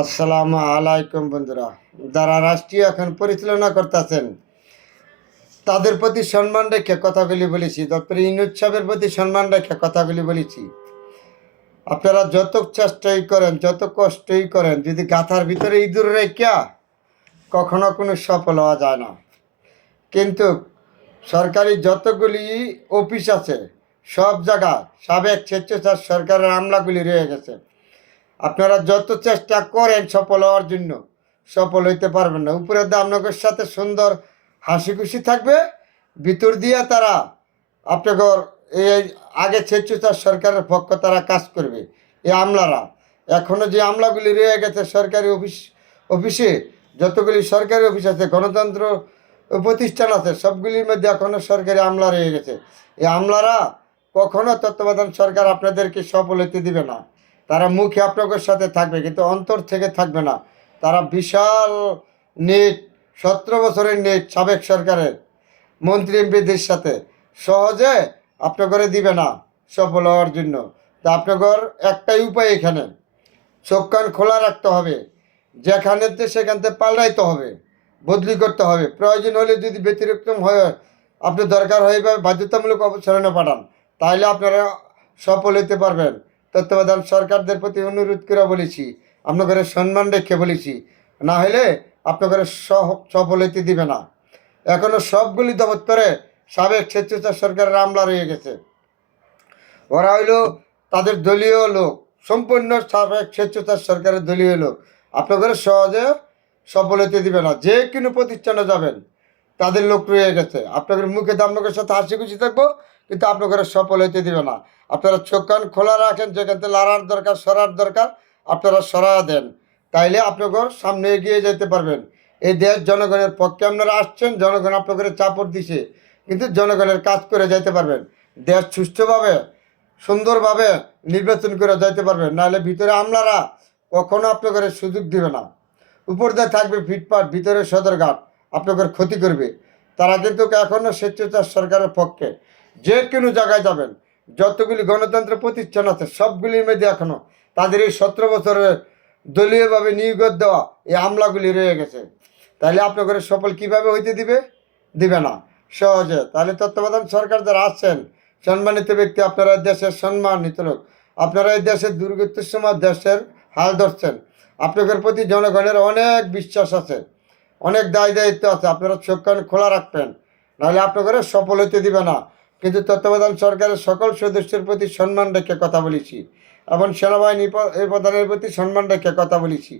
আসসালামু আলাইকুম বন্ধুরা। যারা রাষ্ট্রীয় এখন পরিচালনা করতেছেন তাদের প্রতি সম্মান রেখে কথাগুলি বলেছি, ডক্টর ইউনূস সাহেবের প্রতি সম্মান রেখে কথাগুলি বলেছি। আপনারা যত চেষ্টাই করেন, যত কষ্টই করেন, যদি গাথার ভিতরে ইঁদুর রেখা কখনো কোনো সফল হওয়া যায় না। কিন্তু সরকারি যতগুলি অফিস আছে সব জায়গায় সাবেক স্বেচ্ছাচার সরকারের আমলাগুলি রয়ে গেছে। আপনারা যত চেষ্টা করেন সফল হওয়ার জন্য, সফল হইতে পারবেন না। উপরে আপনাদের সাথে সুন্দর হাসি খুশি থাকবে, ভিতর দিয়ে তারা আপনাদের এই আগে স্বেচ্ছাচার সরকারের পক্ষ তারা কাজ করবে। এই আমলারা এখনও যে আমলাগুলি রয়ে গেছে সরকারি অফিসে যতগুলি সরকারি অফিস আছে, গণতন্ত্র প্রতিষ্ঠান আছে, সবগুলির মধ্যে এখনও সরকারি আমলা রয়ে গেছে। এই আমলারা কখনো তত্ত্বাবধান সরকার আপনাদেরকে সফল হতে দিবে না। তারা মুখে আপনাদের সাথে থাকবে কিন্তু অন্তর থেকে থাকবে না। তারা বিশাল নেট, 17 বছরের নেট সাবেক সরকারের মন্ত্রী এমপিদের সাথে সহজে আপনাদের দিবে না সফল হওয়ার জন্য। তা আপনাদের একটাই উপায়, এখানে চোখ কান খোলা রাখতে হবে। যেখানে সেখান থেকে পাল্টাইতে হবে, বদলি করতে হবে। প্রয়োজন হলে যদি ব্যতিরিক্ত হয়, আপনি দরকার হয়ে বাধ্যতামূলক অপসারণে পাঠান, তাহলে আপনারা সফল হতে পারবেন। তত্ত্বাবধান সরকারদের প্রতি অনুরোধ করে বলেছি, আপনাদের সম্মান রেখে বলেছি, না হলে আপনাদের সফল হতে দিবে না। এখনও সবগুলি দপ্তরে সাবেক স্বেচ্ছাচার সরকারের আমলা রয়ে গেছে। ওরা হইল তাদের দলীয় লোক, সম্পূর্ণ সাবেক স্বেচ্ছাচার সরকারের দলীয় লোক। আপনাদের সহজে সফল হতে দিবে না। যে কোনো প্রতিষ্ঠানে যাবেন তাদের লোক রয়ে গেছে। আপনাদের মুখে আপনাদের সাথে হাসি খুশি থাকবো, কিন্তু আপনাদের সফল হতে দিবে না। আপনারা চোখ কান খোলা রাখেন, যেখান থেকে লড়ার দরকার, সরার দরকার আপনারা সরা দেন, তাইলে আপনাদের সামনে এগিয়ে যেতে পারবেন। এই দেশ জনগণের পক্ষে আপনারা আসছেন, জনগণ আপনাদের চাপড় দিছে, কিন্তু জনগণের কাজ করে যাইতে পারবেন। দেশ সুষ্ঠুভাবে সুন্দরভাবে নির্বাচন করে যাইতে পারবেন। নাহলে ভিতরে আমলারা কখনো আপনাদের সুযোগ দিবে না। উপর দিয়ে থাকবে ফিটপাট, ভিতরে সদরঘাট, আপনাদের ক্ষতি করবে। তারা কিন্তু এখনও স্বেচ্ছাচার সরকারের পক্ষে। যে কোনো জায়গায় যাবেন, যতগুলি গণতন্ত্র প্রতিষ্ঠান আছে সবগুলির মধ্যে এখনও তাদের এই 17 বছরের দলীয়ভাবে নিয়োগ দেওয়া এই আমলাগুলি রয়ে গেছে। তাহলে আপনাদের সফল কিভাবে হইতে দিবে না সহজে। তাহলে তত্ত্বাবধান সরকার যারা আছেন সম্মানিত ব্যক্তি, আপনারা দেশের সম্মানিত লোক, আপনারা এই দেশের দুর্গতির সময় দেশের হাল ধরছেন। আপনাদের প্রতি জনগণের অনেক বিশ্বাস আছে, অনেক দায়িত্ব আছে। আপনারা চোখ কান খোলা রাখবেন, নাহলে আপনাদের সফল হতে দিবে না। কিন্তু তত্ত্বাবধান সরকারের সকল সদস্যের প্রতি সম্মান রেখে কথা বলেছি, এবং সেনাবাহিনী এই প্রধানের প্রতি সম্মান রেখে কথা বলেছি,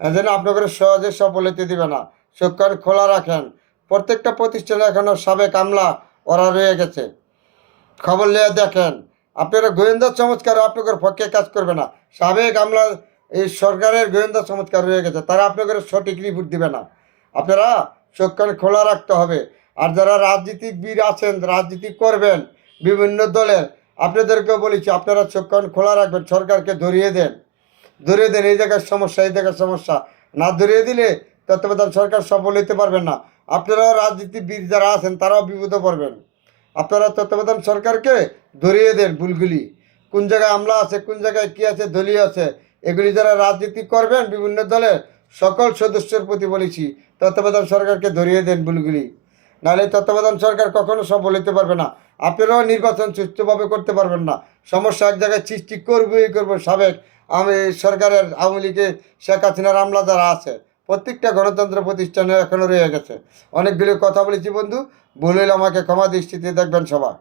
যেন আপনাদের সহজে সফল হতে দিবে না। চোখ কান খোলা রাখেন। প্রত্যেকটা প্রতিষ্ঠানে এখনও সাবেক আমলা ওরা রয়ে গেছে। খবর নিয়ে দেখেন, আপনারা গোয়েন্দা চমৎকার আপনাদের পক্ষে কাজ করবে না। সাবেক আমলা এই সরকারের গোয়েন্দা চমৎকার রয়ে গেছে, তারা আপনাদের সঠিক রিপোর্ট দিবে না। আপনারা চোখ কান খোলা রাখতে হবে। আর যারা রাজনীতিবিদ আছেন, রাজনীতি করবেন বিভিন্ন দলের, আপনাদেরকে বলেছি আপনারা চোখ কান খোলা রাখবেন। সরকারকে ধরিয়ে দেন, এই জায়গার সমস্যা, এই জায়গার সমস্যা না ধরিয়ে দিলে তত্ত্বাবধান সরকার সফল হতে পারবেন না। আপনারাও রাজনীতিবিদ যারা আছেন তারাও বিপদে পড়বেন। আপনারা তত্ত্বাবধান সরকারকে ধরিয়ে দেন ভুলগুলি, কোন জায়গায় আমলা আছে, কোন জায়গায় কী আছে, দলীয় আছে, এগুলি যারা রাজনীতি করবেন বিভিন্ন দলের সকল সদস্যের প্রতি বলেছি তত্ত্বাবধান সরকারকে ধরিয়ে দেন ভুলগুলি, নাহলে তত্ত্বাবধান সরকার কখনো সফল হতে পারবে না। আপনারাও নির্বাচন সুষ্ঠুভাবে করতে পারবেন না। সমস্যা এক জায়গায় সৃষ্টি করবই করবো। সাবেক সরকারের আওয়ামী লীগের শেখ হাসিনার আমলা যারা আছে প্রত্যেকটা গণতন্ত্র প্রতিষ্ঠানে এখনও রয়ে গেছে। অনেকগুলো কথা বলেছি বন্ধু, ভুল হলে আমাকে ক্ষমা দৃষ্টিতে দেখবেন সবাই।